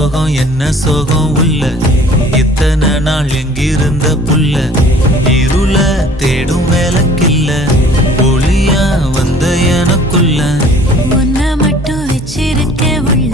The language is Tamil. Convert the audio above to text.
சோகம் என்ன சோகம் உள்ள இத்தனை நாள் எங்கிருந்த புல்ல இருள தேடும் வேலைக்கில்ல ஒளியா வந்த எனக்குள்ள உன்னை மட்டும் வச்சிருக்க உள்ள